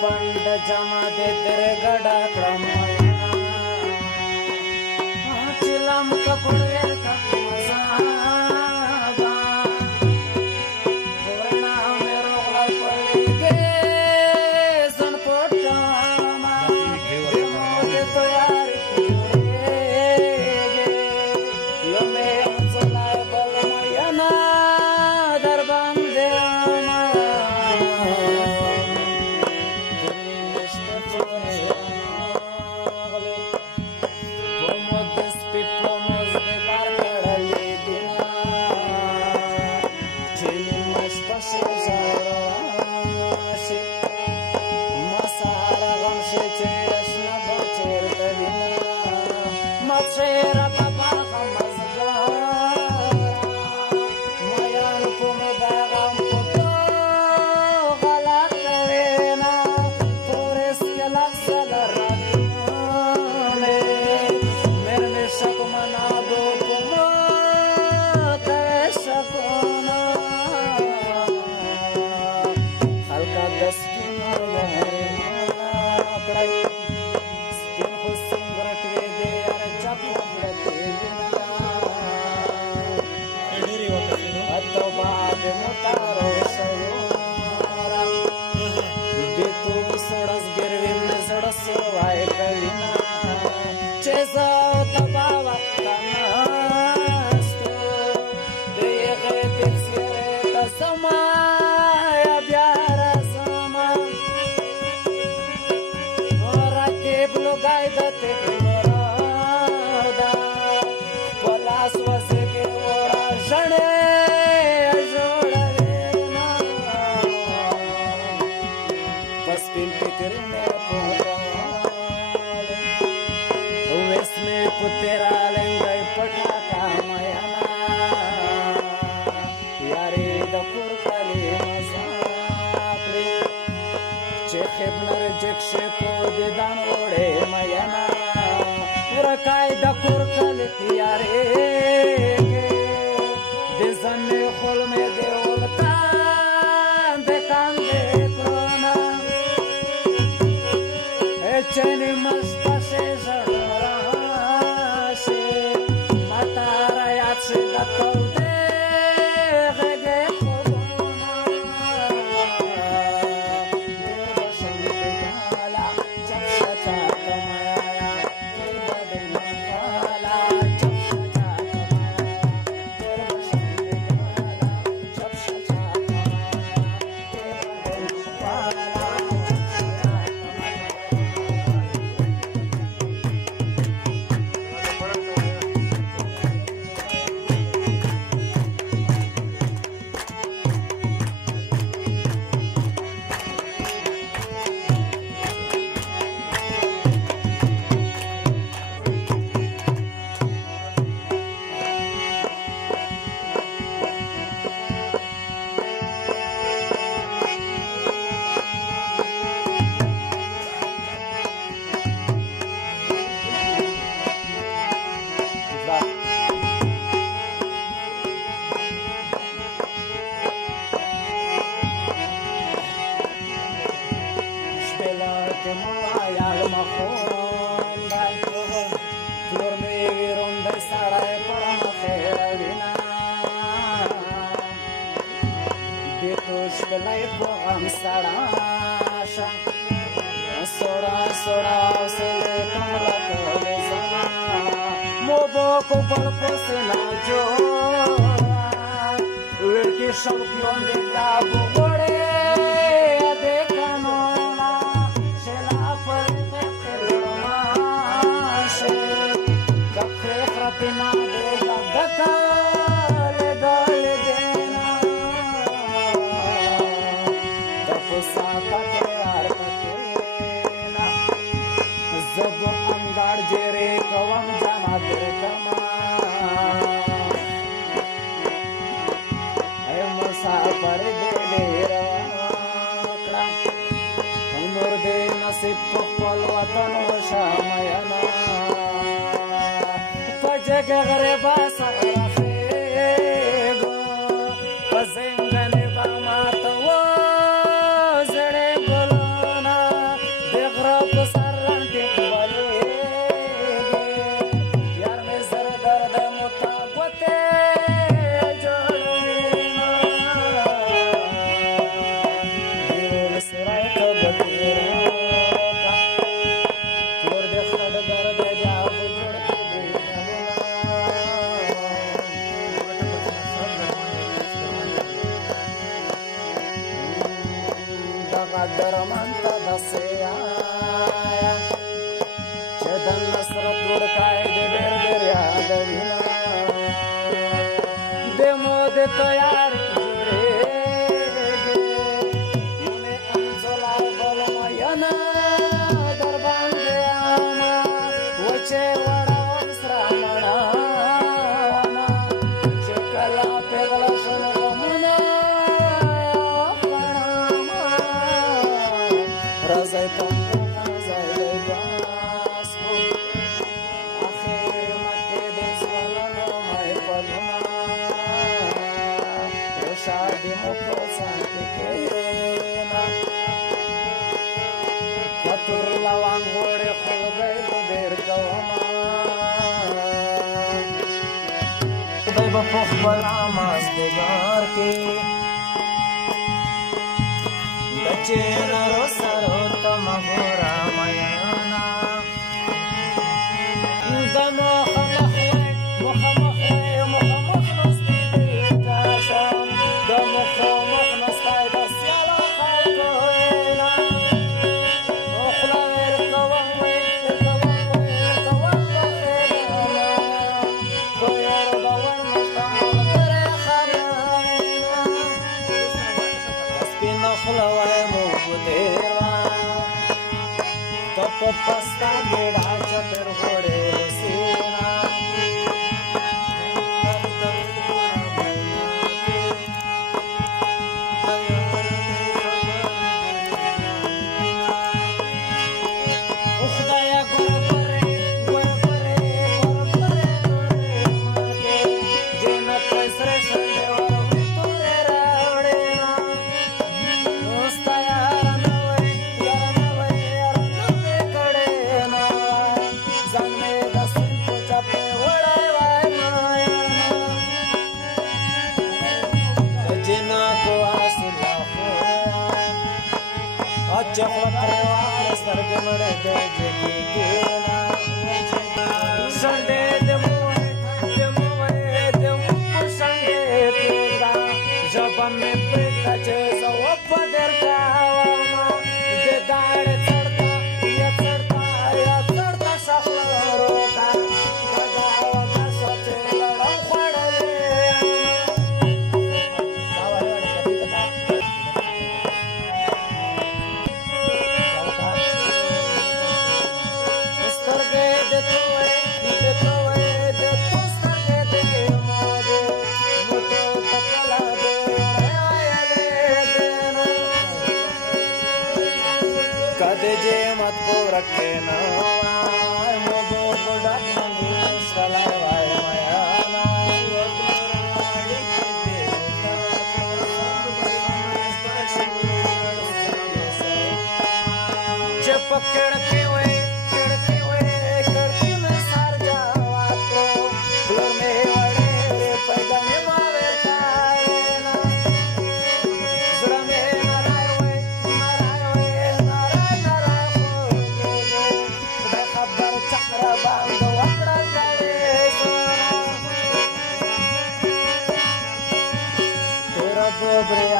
पंड जमा दे तेरे गड़ा क्रम चिलम कपुड़े का मसाबा कोरना मेरो पड़ी गे सन पोटमा मोदे तो यार यो में चला बल मयना दरबान दे तेरा लेंगे पटाका मयना यारे दपुर काले मसापरे चेखबनर जक्षे को देदान ओडे मयना उरकाय दपुर काले यारे देजन खोल में देवता देकान दे कोना चने मस्ता से को पर पसना जो लड़के सब क्यों देखा बुगड़े देखा नोना शेला पर लड़मा से कफे खरपना देगा धक्का ले दल देना तपसा का प्यार कटेना जब अंगार जेरे कवम जामा तेरे कमा पर दे रवाकड़ा हुनर दे नसीब पल वतन शामयना पजग गरे बासा रखेगो पजेंगने درمانته داسې آیا چې د نصرت وړکای دې ډېر ډېر یادوینه د مود تیار جوړېږي یو مې انځولا بل مینا در باندې آما وچې وړوم سره مړاومه چې کله پېغله شم غمونه خړامه راځئ پمپونه ځای دی باسکو اخر مکې د ځوانانو مای پلونه یو شادي مو په ځان کې کښېنه کتور لونګ غوړې خلګۍ به ډېر کومه خدای به په خپل مازدیګر کې د چینارو سرو ته مه ګوره میینه د مخامخ نستې دلته شم د مخامخ نستی د سیالو خلکو وینا خوله ورکوم ورکوم بخیلانه خو یار باور نشته ملګری خبرینه سپینه خوله وایم اوبه ډېره ته په پسته ګېډه چتر غوړې سینا خدایا ګورګورې مارکې جنت سره شنډې ورغلې تورې راوړې ستا یار نه وای کړې نه ځان مې د سیند په چپې وړی وای میینه جناتو حاصله خو اچھا خوله پرې واخله سترګې مړې د جګې کېنه شنډې دې مو په شنډې پرېږده ژبه مې پرېږده چې زه وپه درکومه د داړې څړته شخلرو ته ډډه وکړه چې لړم خوړلې سترګې دې توې سترګې دې مودې موټو ته کله دې ویلې دې که دې جېمت په ورک کې نه وای موږو په ډک منګي شتلی وای میینه چې په کړکۍ وای کړکۍ مې سر جواب کړو پلور مې وړې پیغامې ما ورکاینه زړه مې نری وای خدای خبر چا راباندې وکړه تیره ببریا